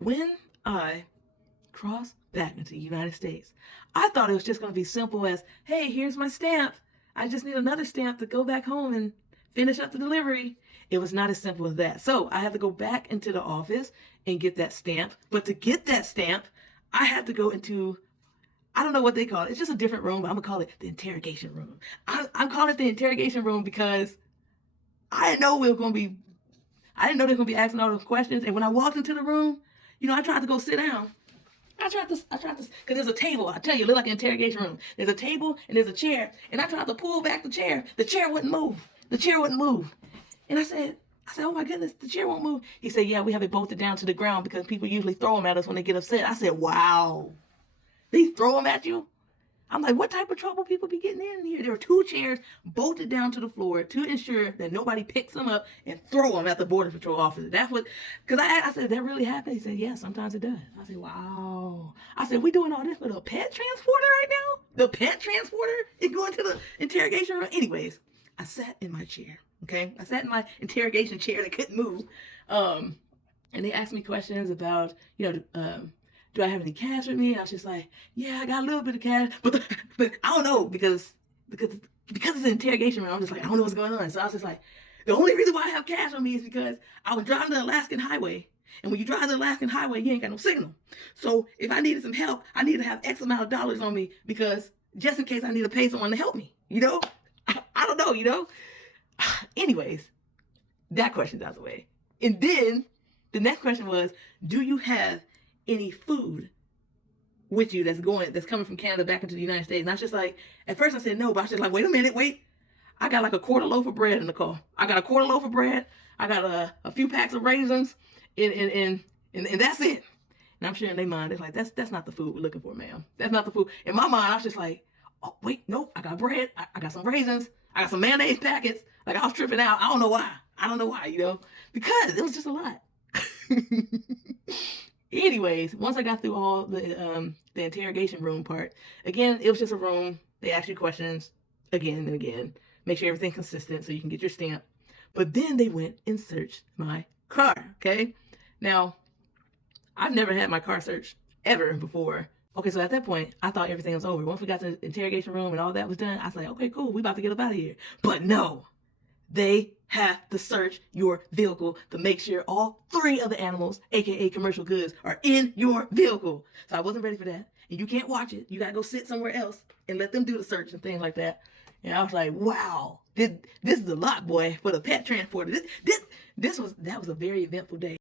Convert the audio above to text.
When I crossed back into the United States, I thought it was just going to be simple as, hey, here's my stamp. I just need another stamp to go back home and finish up the delivery. It was not as simple as that. So I had to go back into the office and get that stamp. But to get that stamp, I had to go into, I don't know what they call it. It's just a different room, but I'm going to call it the interrogation room. I'm calling it the interrogation room because I didn't know we were going to be, I didn't know they were going to be asking all those questions. And when I walked into the room, I tried to go sit down. I tried to, because there's a table. I tell you, it looked like an interrogation room. There's a table and there's a chair. And I tried to pull back the chair. The chair wouldn't move. The chair wouldn't move. And I said, oh my goodness, the chair won't move. He said, yeah, we have it bolted down to the ground because people usually throw them at us when they get upset. I said, wow, they throw them at you? I'm like, what type of trouble people be getting in here? There were 2 chairs bolted down to the floor to ensure that nobody picks them up and throw them at the Border Patrol officer. That's what, because I said, that really happened? He said, yeah, sometimes it does. I said, wow. I said, we doing all this with a pet transporter right now? The pet transporter is going to the interrogation room? Anyways, I sat in my chair, okay? I sat in my interrogation chair that couldn't move. And they asked me questions about, do I have any cash with me? I was just like, yeah, I got a little bit of cash, but I don't know because it's an interrogation room. I'm just like, I don't know what's going on. So I was just like, the only reason why I have cash on me is because I was driving the Alaskan highway. And when you drive the Alaskan highway, you ain't got no signal. So if I needed some help, I need to have X amount of dollars on me because just in case I need to pay someone to help me, I don't know, Anyways, that question's out of the way. And then the next question was, do you have any food with you that's coming from Canada back into the United States? And I was just like, at first I said no, but I was just like, wait a minute, I got like a quarter loaf of bread in the car. I got a quarter loaf of bread. I got a few packs of raisins, and that's it. And I'm sure in their mind, they're like, that's not the food we're looking for, ma'am. That's not the food. In my mind, I was just like, oh, wait, nope, I got bread. I got some raisins. I got some mayonnaise packets. Like, I was tripping out. I don't know why, because it was just a lot. Anyways, once I got through all the interrogation room part, again, it was just a room. They ask you questions again and again. Make sure everything's consistent so you can get your stamp. But then they went and searched my car, okay? Now, I've never had my car searched ever before. Okay, so at that point, I thought everything was over. Once we got to the interrogation room and all that was done, I was like, okay, cool, we about to get up out of here. But no, they have to search your vehicle to make sure all 3 of the animals, aka commercial goods, are in your vehicle. So I wasn't ready for that. And you can't watch it. You gotta go sit somewhere else and let them do the search and things like that. And I was like, wow, this is a lot, boy, for the pet transporter. That was a very eventful day.